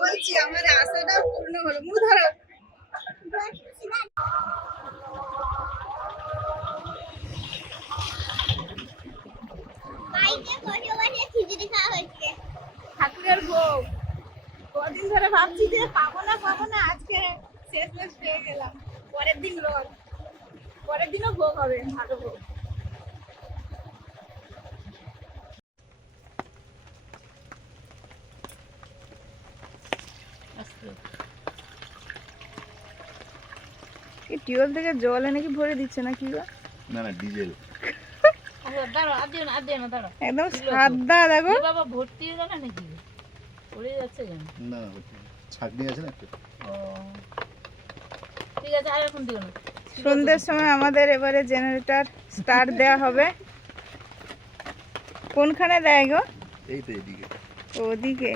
বলছি আমার আশাটা পূর্ণ হলো। মুখ ধরো। ঠাকুরের ভোগ কদিন ধরে ভাবছি যে পাবো না আজকে শেষমেশ পেয়ে গেলাম। পরের দিনও ভোগ হবে, ভালো ভোগ। টিউবওয়েল থেকে জল এনে কি ভরে দিচ্ছে না কি? না ডিজেল একদম সাদা দেখো। বাবা ভর্তি হয়ে গেল নাকি? পড়ে যাচ্ছে কেন? না ছাকনি আছে না। ঠিক আছে, আর এখন দিও না। সন্ধ্যের সময় আমাদের এবারে জেনারেটর স্টার্ট দেওয়া হবে। কোনখানে দেয় গো? এই তো এদিকে। ওদিকে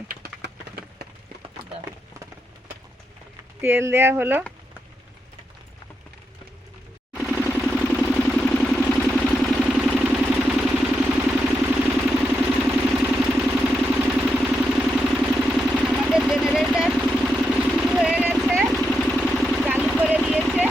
তেল দেয়া হলো। আমাদের জেনারেটর শুরু হয়ে গেছে, চালু করে দিয়েছে।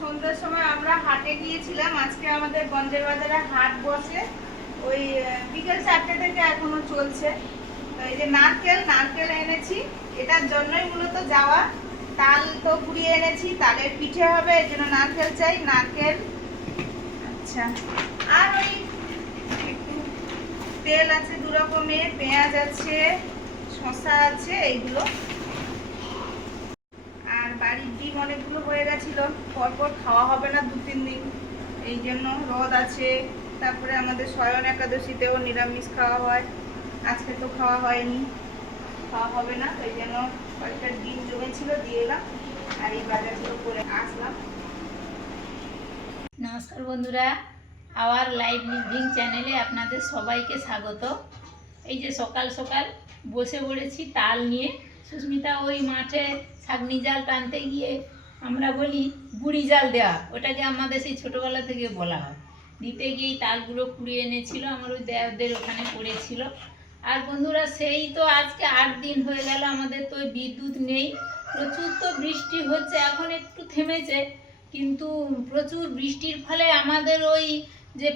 সন্ধ্যার সময় আমরা হাটে গিয়েছিলাম। আজকে আমাদের গঞ্জের বাজারে হাট বসে, ওই বিকেল 4টে থেকে এখনো চলছে। এই যে নারকেল এনেছি, এটার জন্যই মূলত যাওয়া। তাল তো কুড়িয়ে এনেছি, তালের পিঠে হবে, এর জন্য নারকেল চাই, নারকেল। আচ্ছা, আর ওই একটু তেল আছে 2 রকমের, পেঁয়াজ আছে, শসা আছে, এইগুলো। আর বাড়ির ডিম অনেকগুলো হয়ে গেছিল, পরপর খাওয়া হবে না 2-3 দিন, এই জন্য রদ আছে। তারপরে আমাদের শয়ন একাদশীতেও নিরামিষ খাওয়া হয়, আজকে তো খাওয়া হয়নি, খাওয়া হবে না, এই জন্য কয়েকটা ডিম জমেছিল দিয়ে এলাম, আর এই বাজারগুলো করে আসলাম। নমস্কার বন্ধুরা, আওয়ার লাইভ লিভিং চ্যানেলে আপনাদের সবাইকে স্বাগত। এই যে সকাল সকাল বসে পড়েছি তাল নিয়ে। সুস্মিতা ওই মাঠে ছাগনি জাল টানতে গিয়ে, আমরা বলি বুড়ি জাল দেওয়া, ওটাকে আমাদের সেই ছোটোবেলা থেকে বলা হয়। দিতে গিয়ে তালগুলো কুড়িয়ে এনেছিল, আমার ওই দেওয়াদের ওখানে পড়েছিল। আর বন্ধুরা সেই তো আজকে 8 দিন হয়ে গেল আমাদের তো বিদ্যুৎ নেই। প্রচুর তো বৃষ্টি হচ্ছে, এখন একটু থেমেছে, কিন্তু প্রচুর বৃষ্টির ফলে আমাদের ওই যে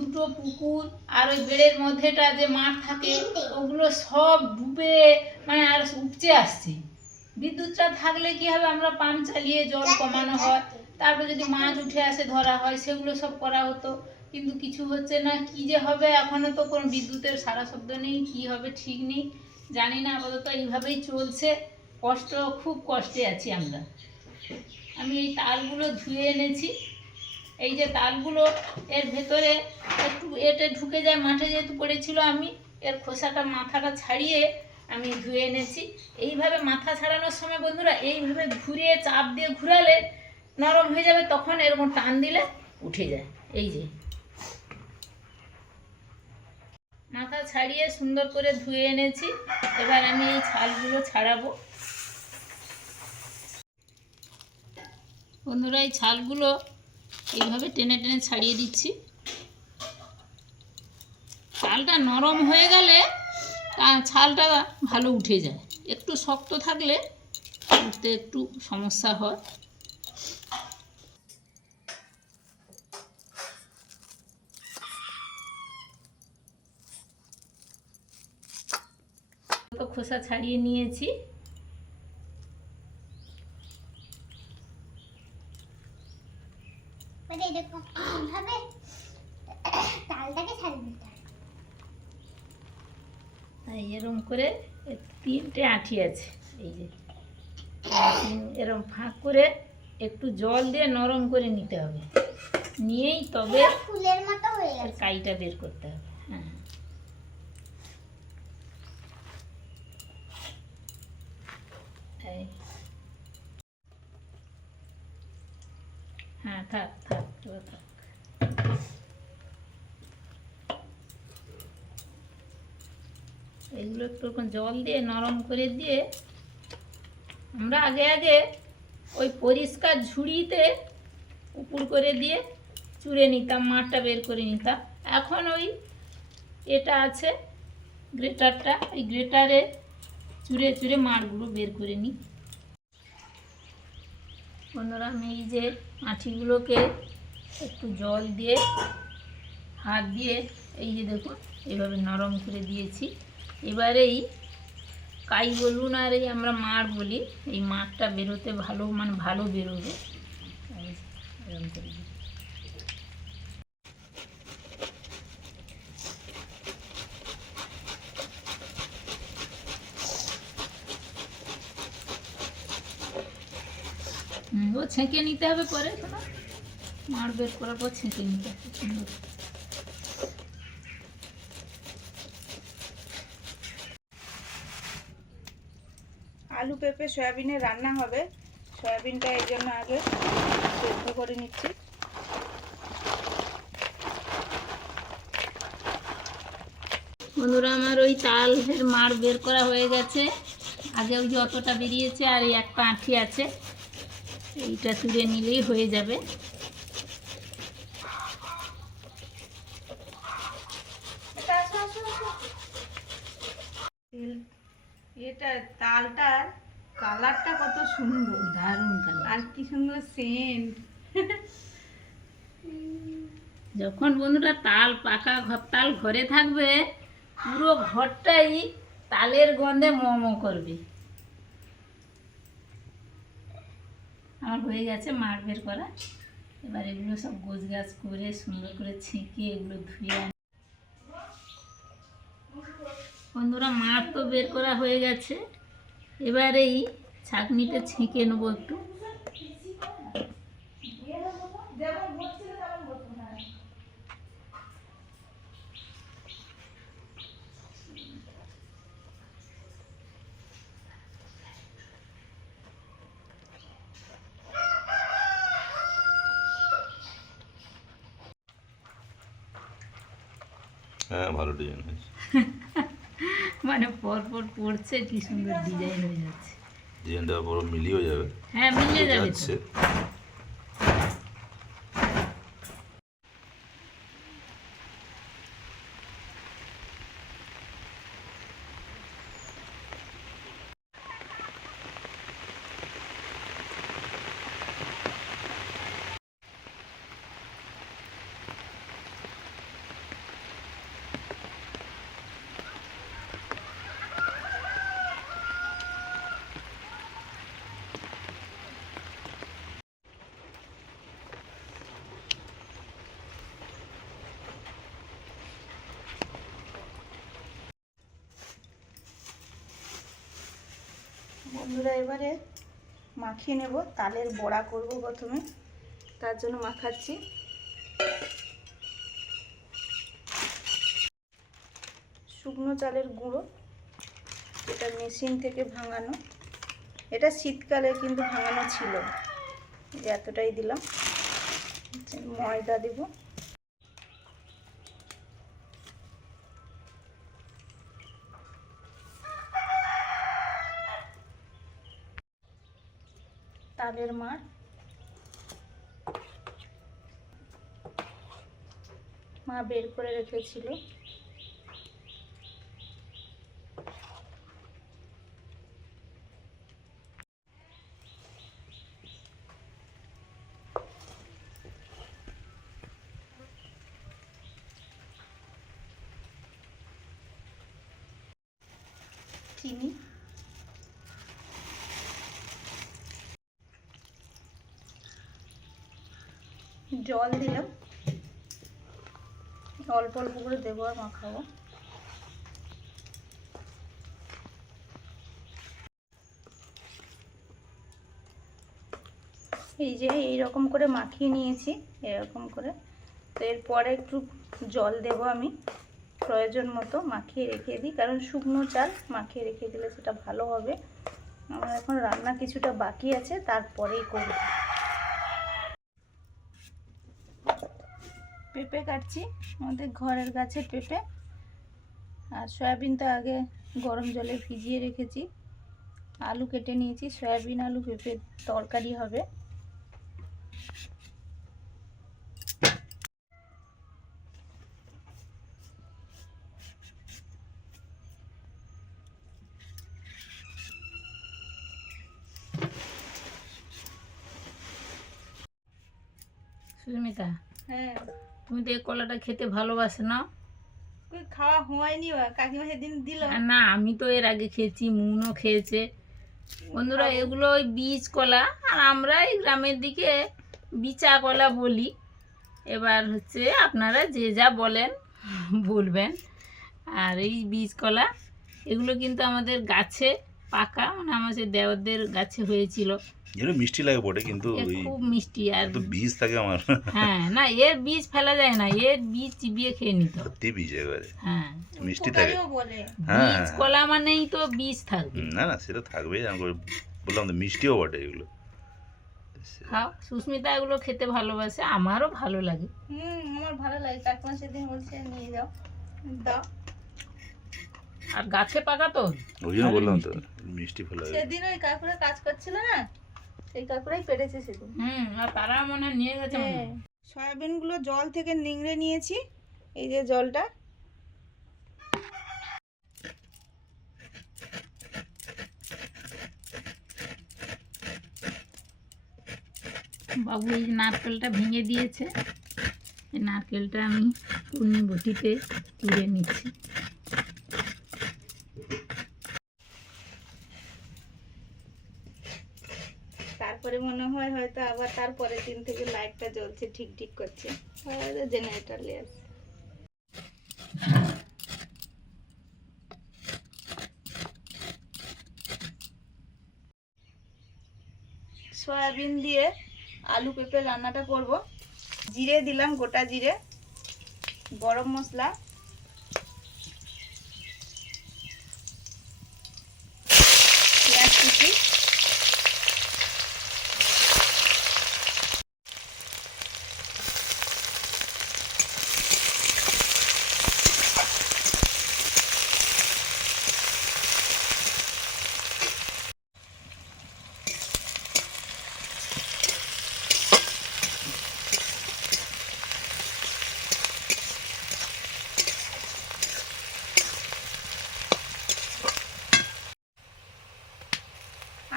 দুটো পুকুর আর ওই বেড়ের মধ্যেটা যে মাঠ থাকে, ওগুলো সব ডুবে মানে আর উপচে আসছে। বিদ্যুৎটা থাকলে কি হবে, আমরা পাম্প চালিয়ে জল কমানো হয়, তারপর যদি মাছ উঠে আসে ধরা হয়, সেগুলো সব করা হতো। কিন্তু কিছু হচ্ছে না, কি যে হবে, এখনো তো কোনো বিদ্যুতের সারা শব্দ নেই, কি হবে ঠিক নেই, জানি না। আপাতত এইভাবেই চলছে, খুব কষ্টে আছি আমরা। আমি এই তালগুলো ধুয়ে এনেছি। এই যে তালগুলো, এর ভেতরে একটু এতে ঢুকে যায়, মাঠে যেহেতু পড়েছিল, আমি এর খোসাটা মাথাটা ছাড়িয়ে আমি ধুয়ে এনেছি। এইভাবে মাথা ছাড়ানোর সময় বন্ধুরা এইভাবে ঘুরিয়ে চাপ দিয়ে ঘুরালে নরম হয়ে যাবে, তখন এরকম টান দিলে উঠে যায়। এই যে মাথা ছাড়িয়ে সুন্দর করে ধুয়ে এনেছি, এবার আমি এই ছালগুলো ছাড়াবো। বন্ধুরা এই ছালগুলো এইভাবে টেনে টেনে ছাড়িয়ে দিচ্ছি। ছালটা নরম হয়ে গেলে ছালটা ভালো উঠে যায়, একটু শক্ত থাকলে উঠতে একটু সমস্যা হয়। তো খোসা ছাড়িয়ে নিয়েছি, এই এরম করে এর 3টে আঁঠি আছে, এই যে এরম ফাঁক করে একটু জল দিয়ে নরম করে নিতে হবে, নিয়েই তবে ফুলের মতো হয়ে এর গেছে। কাইটা বের করতে হবে। হ্যাঁ এই, হ্যাঁ থাক থাক এবার থাক। এগুলো একটু জল দিয়ে নরম করে দিয়ে আমরা আগে আগে ওই পরিষ্কার ঝুড়িতে উপর করে দিয়ে চুড়ে নিতাম, মাঠটা বের করে নিতাম। এখন ওই এটা আছে গ্রেটারটা, ওই গ্রেটারে চুড়ে চুড়ে মাড়গুলো বের করে নিই। বন্ধুরা আমি এই যে আঁঠিগুলোকে একটু জল দিয়ে হাত দিয়ে এই যে দেখুন এইভাবে নরম করে দিয়েছি। এবারে এই কাই বলুন আর এই আমরা মাড় বলি, এই মাড়টা বেরোতে ভালো মানে ভালো বেরোবে, এরকম করে দিই। ও ছেঁকে নিতে হবে পরে, মাড় বের করার পর ছেঁকে নিতে হবে সুন্দর। আলু পেঁপে সয়াবিনের রান্না হবে, সয়াবিনটা এই জন্য আগে সেদ্ধ করে নিচ্ছি। বন্ধুরা আমার ওই তালের মাড় বের করা হয়ে গেছে, আগে ওই যে অতটা বেরিয়েছে আর এই একটা আঁঠি আছে, এইটা তুলে নিলেই হয়ে যাবে। এটা তালটার কালারটা কত সুন্দর, দারুণ কালার, আর কি সুন্দর সেন্ট। যখন বন্ধুরা তাল পাকা তাল ঘরে থাকবে পুরো ঘরটাই তালের গন্ধে মম করবে। আমার হয়ে গেছে মাড় বের করা, এবার এগুলো সব গোছগাছ করে সুন্দর করে ছেঁকে এগুলো ধুয়ে আনি। বন্ধুরা মাড় তো বের করা হয়ে গেছে, এবার এই ছাঁকনিতে ছেঁকে নেবো একটু। হ্যাঁ ভালো ডিজাইন হয়েছে, মানে পরপর পড়ছে, কি সুন্দর ডিজাইন হয়ে যাচ্ছে। ডিজাইনটা বড় মিলিয়েও যাবে। হ্যাঁ মিলে যাবে তো। যাচ্ছে বন্ধুরা এবারে মাখিয়ে নেব, তালের বড়া করব প্রথমে, তার জন্য মাখাচ্ছি। শুকনো চালের গুঁড়ো, এটা মেশিন থেকে ভাঙানো, এটা শীতকালে কিন্তু ভাঙানো ছিল, এতটাই দিলাম। ময়দা দেব, তালের মাড়, মা বের করে রেখেছিল, চিনি, জল দিলাম, অল্প অল্প করে দেবো আর মাখাবো। এই যে এইরকম করে মাখিয়ে নিয়েছি, এরকম করে। তো এরপরে একটু জল দেব আমি প্রয়োজন মতো, মাখিয়ে রেখে দিই, কারণ শুকনো চাল মাখিয়ে রেখে দিলে সেটা ভালো হবে। আমার এখন রান্না কিছুটা বাকি আছে, তারপরেই করব। পেঁপে কাটছি, আমাদের ঘরের গাছের পেঁপে। আর সয়াবিনটা আগে গরম জলে ভিজিয়ে রেখেছি। আলু কেটে নিয়েছি, সয়াবিন আলু পেঁপে তরকারি হবে। সুস্মিতা, হ্যাঁ, তুমি তো এই কলাটা খেতে ভালোবাসো না? ওই খাওয়া হয়নি, কাকিমা সেদিন দিল। না, আমি তো এর আগে খেয়েছি, মুনও খেয়েছে। বন্ধুরা, এগুলো ওই বীজ কলা, আর আমরা এই গ্রামের দিকে বিচা কলা বলি। এবার হচ্ছে আপনারা যে যা বলেন বলবেন। আর এই বীজ কলা এগুলো কিন্তু আমাদের গাছে পাকা, মানে আমাদের দেওয়ারদের গাছে হয়েছিল। যেটা মিষ্টি লাগে বটে, কিন্তু এ ওই খুব মিষ্টি। আর তো বীজ থাকে আমার। হ্যাঁ, না, এর বীজ ফেলা যায় না, এর বীজ চিবিয়ে খেয়ে নিতে হবে। সত্যি বীজ এবারে হ্যাঁ, মিষ্টি থাকে। পোকারিও বলে। হ্যাঁ, বীজ কলা মানেই তো বীজ থাকবে। না না, সেটা থাকবেই। আমি বললাম তো মিষ্টিও বটে এগুলো। খাও, সুস্মিতা এগুলো খেতে ভালোবাসে, আমারও ভালো লাগে। আমার ভালো লাগে। কাকিমা সেদিন বলছে নিয়ে যাও, দাও। আর গাছে পাকা তো, ওই জন্য বললাম তো মিষ্টি ভালো লাগে। সেদিন ওই কাকুরা কাজ করছিল না, সেই কাকুরাই পেরেছে সেদিন। আর তারা মনে হয় নিয়ে গেছে মনে হয়। সয়াবিন গুলো জল থেকে নিংড়ে নিয়েছি, এই যে জলটা। বাবু এই নারকেলটা ভেঙে দিয়েছে, এই নারকেলটা আমি পূর্ণি বটিতে তুলে নিচ্ছি। তারপরে মনে হয় হয়তো আবার তারপরের দিন থেকে লাইটটা জ্বলছে, ঠিক ঠিক করছে, হয়তো জেনারেটর নিয়ে আসছে। সয়াবিন দিয়ে আলু পেঁপে রান্নাটা করব। জিরে দিলাম, গোটা জিরে, গরম মশলা, পেঁয়াজ কুচি,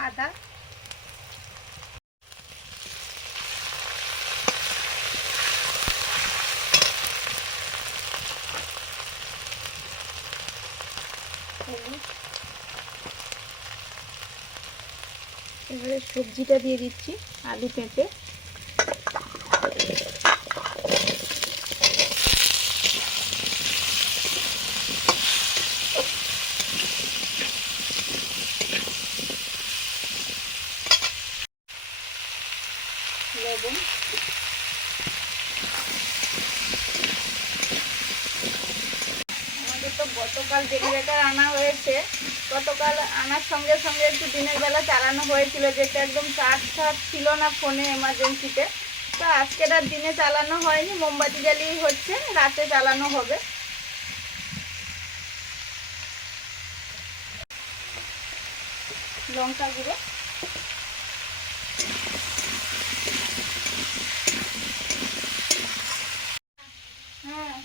আদা, হলুদ। এবারে সবজিটা দিয়ে দিচ্ছি, আলু পেঁপে। লবণ, আমাদের তো গতকাল জেনারেটর আনা হয়েছে। গতকাল আনার সঙ্গে সঙ্গে একটু দিনের বেলা চালানো হয়েছিল, যেটা একদম চার্জ ছিল না ফোনে এমার্জেন্সিতে। তো আজকের আর দিনে চালানো হয়নি, মোমবাতি জ্বালিয়েই হচ্ছে, রাতে চালানো হবে। লঙ্কা গুঁড়ো, হ্যাঁ,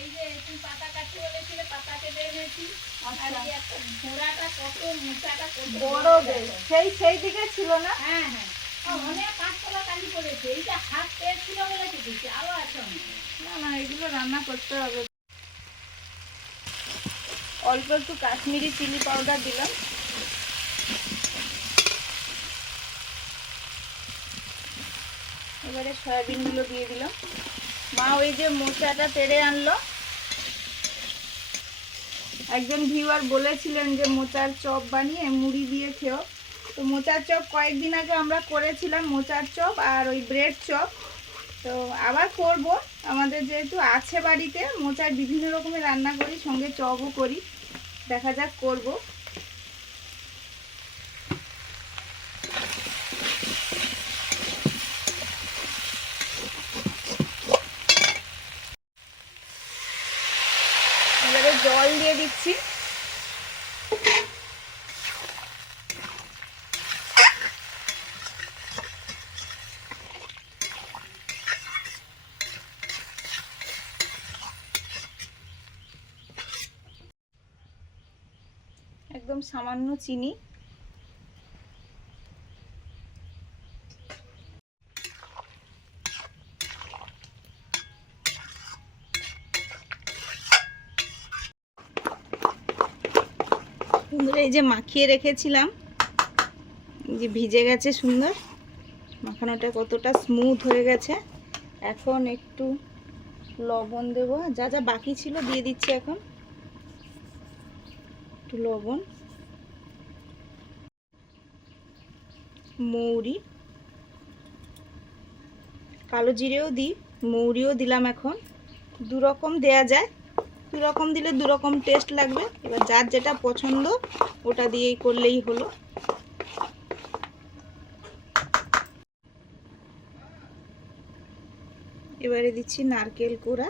এই যে তুমি পাতা কাটতে বলেছিলে, পাতা কেটে এনেছি। আর এই একটা ঘোড়াটা কত মোটাটা কত বড় বেশ, সেই দিকে ছিল না। হ্যাঁ, হ্যাঁ, অনেক কাঁচকলা কালি পড়েছে। এইটা হাত পেয়ে ছিল বলে কেটেছি, আরো আছে অনেক। না না, এগুলো রান্না করতে হবে। অল্প একটু কাশ্মীরি চিলি পাউডার দিলাম। এবারে সয়াবিন গুলো দিয়ে দিলাম। মা ওই যে মোচাটা তেড়ে আনলো, একজন ভিউয়ার বলেছিলেন যে মোচার চপ বানিয়ে মুড়ি দিয়ে খেও, তো মোচার চপ কয়েকদিন আগে আমরা করেছিলাম, মোচার চপ আর ওই ব্রেড চপ। তো আবার করব, আমাদের যেহেতু আছে বাড়িতে মোচার বিভিন্ন রকমের রান্না করি, সঙ্গে চপও করি, দেখা যাক করব। এবারে জল দিয়ে দিচ্ছি। একদম সামান্য চিনি। এই যে মাখিয়ে রেখেছিলাম, যে ভিজে গেছে সুন্দর, মাখানোটা কতটা স্মুথ হয়ে গেছে। এখন একটু লবণ দেব, যা যা বাকি ছিল দিয়ে দিচ্ছি। এখন একটু লবণ, মৌরি, কালো জিরেও দিই, মৌরিও দিলাম। এখন দু রকম দেয়া যায়, দু রকম দিলে দু রকম টেস্ট লাগবে। এবার যার যেটা পছন্দ ওটা দিয়েই করলেই হলো। এবারে দিচ্ছি নারকেল কোড়া,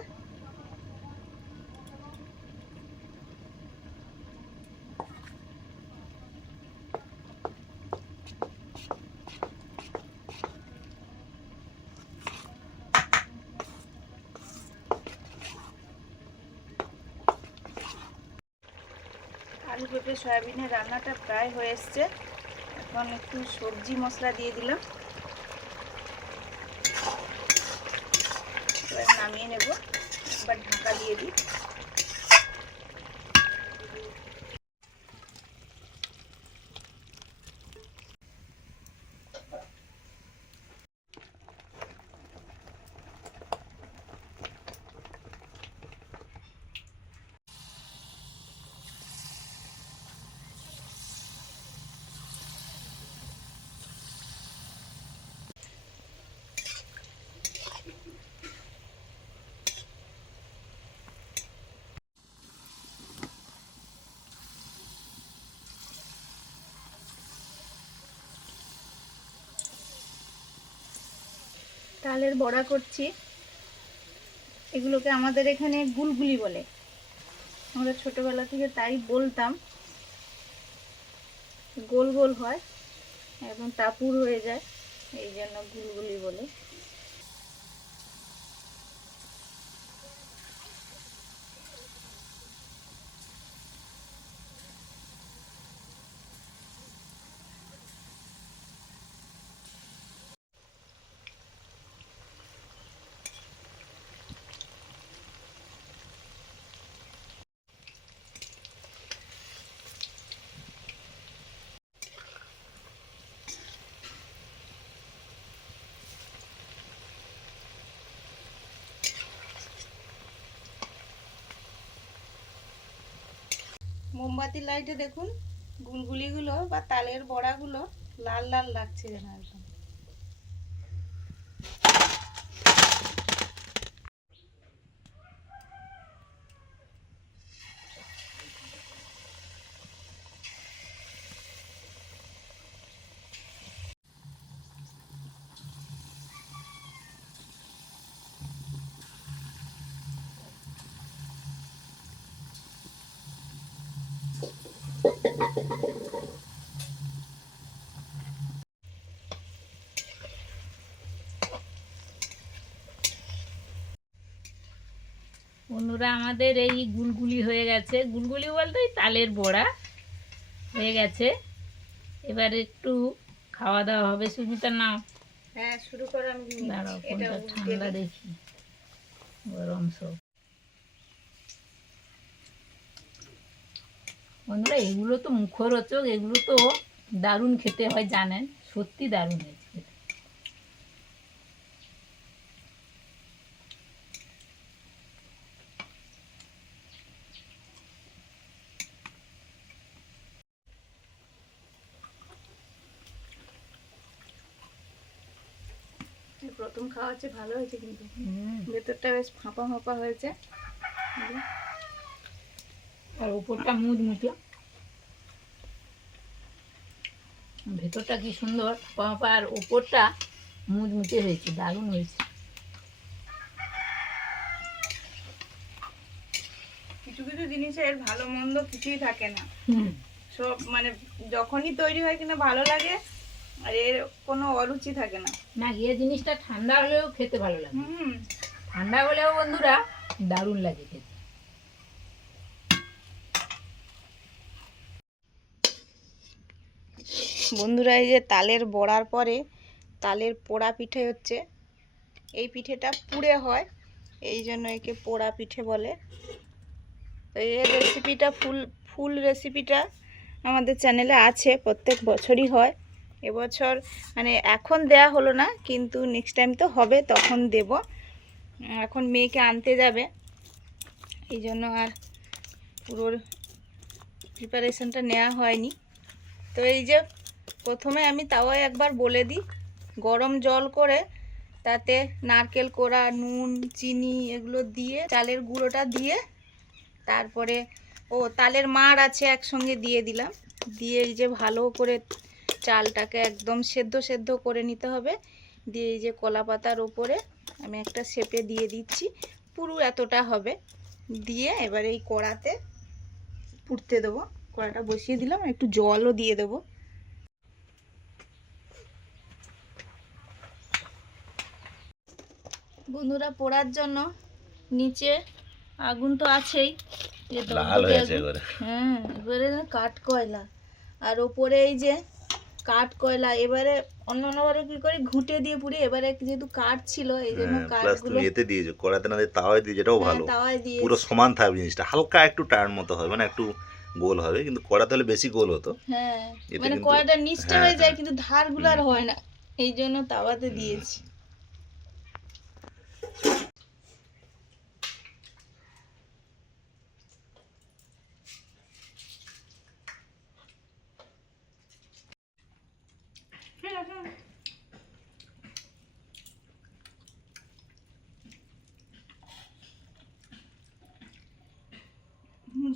আলু পেঁপে সয়াবিনের রান্নাটা প্রায় হয়ে এসছে। এখন একটু সবজি মশলা দিয়ে দিলাম, এবার নামিয়ে নেব। একবার ঢাকা দিয়ে দিই। তালের বড়া করছি, এগুলোকে আমাদের এখানে গুলগুলি বলে। আমরা ছোটবেলা থেকে তাই বলতাম। গোল গোল হয় এবং টাপুর হয়ে যায়, এই জন্য গুলগুলি বলে। মোমবাতির লাইটে দেখুন গুলগুলিগুলো বা তালের বড়াগুলো লাল লাল লাগছে যেন একদম। বন্ধুরা, আমাদের এই গুলগুলি হয়ে গেছে। গুলগুলি বলতে এই তালের বড়া হয়ে গেছে। এবার একটু খাওয়া দাওয়া হবে। সুমিতা নাও। হ্যাঁ, শুরু করো। আমি দাঁড়াও, কোনটা ঠান্ডা দেখি, গরম সব। বন্ধুরা, এগুলো তো মুখরোচক, এগুলো তো দারুণ খেতে হয়, জানেন, সত্যি দারুণ হয়েছে খেতে। প্রথম খাওয়া হচ্ছে, ভালো হয়েছে কিন্তু ভেতরটা বেশ ফাঁপা ফাঁপা হয়েছে। আর উপরটা মুচমুচে, ভেতরটা কি সুন্দর ফাঁপা, আর উপরটা মুচমুচে হয়েছে, দারুণ হয়েছে। কিছু কিছু জিনিসের ভালো মন্দ কিছুই থাকে না, সব মানে যখনই তৈরি হয় কিনা ভালো লাগে, আর এর কোনো অরুচি থাকে না। না, এই জিনিসটা ঠান্ডা হলেও খেতে ভালো লাগে, হুম, ঠান্ডা হলেও বন্ধুরা দারুণ লাগে খেতে। বন্ধুরা এই যে তালের বড়ার পরে তালের পোড়া পিঠে হচ্ছে, এই পিঠেটা পুড়ে হয়, এই জন্য একে পোড়া পিঠে বলে। তো এই রেসিপিটা ফুল রেসিপিটা আমাদের চ্যানেলে আছে, প্রত্যেক বছরই হয়। এবছর মানে এখন দেয়া হলো না, কিন্তু নেক্সট টাইম তো হবে, তখন দেব। এখন মেয়েকে আনতে যাবে, এই জন্য আর পুরো প্রিপারেশনটা নেওয়া হয়নি। তো এই যে প্রথমে আমি তাওয়ায় একবার বলে দিই, গরম জল করে তাতে নারকেল কোড়া, নুন, চিনি এগুলো দিয়ে, চালের গুঁড়োটা দিয়ে, তারপরে তালের মাড় আছে একসঙ্গে দিয়ে দিলাম, দিয়ে এই যে ভালো করে চালটাকে একদম সেদ্ধ করে নিতে হবে। দিয়ে এই যে কলা পাতার ওপরে আমি একটা শেপে দিয়ে দিচ্ছি, পুরো এতটা হবে, দিয়ে এবারে এই কড়াতে পুড়তে দেবো। কড়াটা বসিয়ে দিলাম, একটু জলও দিয়ে দেবো। বন্ধুরা পোড়ার জন্য নিচে আগুন তো আছেই, লাল হয়েছে এবারে। হ্যাঁ, এবারে কাঠ কয়লা, আর ওপরে এই যে কাঠ কয়লা। এবারে অন্যবারে কি করে ঘুঁটে দিয়ে পুড়ি, এবারে যেহেতু কাঠ ছিল এই জন্য প্লাস কাঠগুলো তুমি এতে দিয়েছো, কড়াতে না দিয়ে তাওয়ায় দিয়ে, যেটাও ভালো, তাওয়ায় দিয়ে পুরো সমান থাকবে জিনিসটা, হালকা একটু টার্ন মতো হবে, মানে একটু গোল হবে, কিন্তু কড়াতে হলে বেশি গোল হতো। হ্যাঁ, এতে মানে কিন্তু- কয়টা নিচটা হ্যাঁ, হয়ে যায়, হ্যাঁ। কিন্তু ধারগুলো আর হয় না, এই জন্য তাওয়াতে দিয়েছি।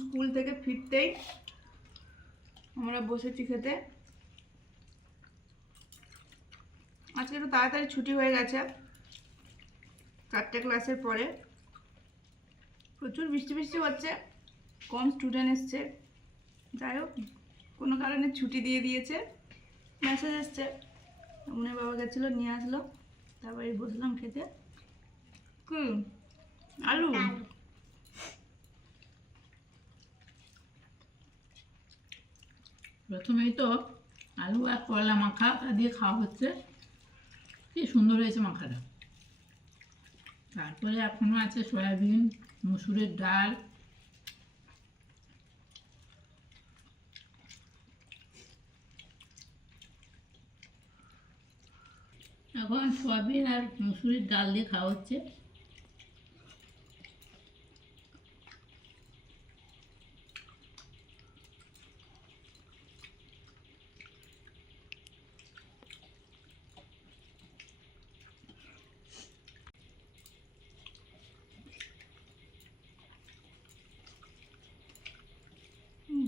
স্কুল থেকে ফিরতেই আমরা বসেছি খেতে। আজকে একটু তাড়াতাড়ি ছুটি হয়ে গেছে, 4টে ক্লাসের পরে। প্রচুর বৃষ্টি হচ্ছে, কম স্টুডেন্ট এসছে, যাই হোক কোনো কারণে ছুটি দিয়ে দিয়েছে। মেসেজ এসছে, মনে বাবা গেছিলো নিয়ে আসলো, তারপরে বসলাম খেতে। কি আলু? প্রথমেই তো আলু আর করলা মাখা দিয়ে খাওয়া হচ্ছে, কি সুন্দর হয়েছে মাখাটা। তারপরে এখনো আছে সয়াবিন, মসুরের ডাল, এখন সয়াবিন আর মসুরের ডাল দিয়ে খাওয়া হচ্ছে।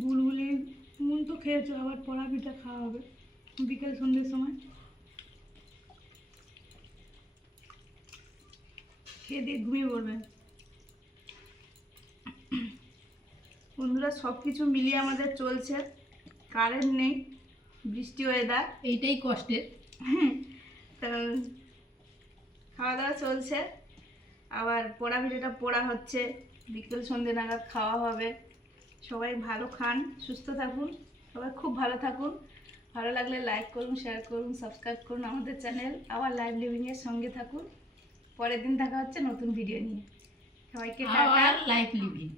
বুলবুলি নুন তো খেয়েছো, আবার পোড়া পিঠা খাওয়া হবে বিকেল সন্ধ্যের সময়। খেয়ে দিয়ে ঘুমিয়ে পড়বে। বন্ধুরা সব কিছু মিলিয়ে আমাদের চলছে, কারেন্ট নেই, বৃষ্টি ওয়েদার, এইটাই কষ্টের। তো খাওয়া দাওয়া চলছে, আবার পোড়া পিঠাটা পোড়া হচ্ছে, বিকেল সন্ধ্যে নাগাদ খাওয়া হবে। সবাই ভালো খান, সুস্থ থাকুন, সবাই খুব ভালো থাকুন। ভালো লাগলে লাইক করুন, শেয়ার করুন, সাবস্ক্রাইব করুন আমাদের চ্যানেল আওয়ার লাইভ লিভিংয়ের সঙ্গে থাকুন। পরের দিন দেখা হচ্ছে নতুন ভিডিও নিয়ে। সবাইকে টাটা। Our life living.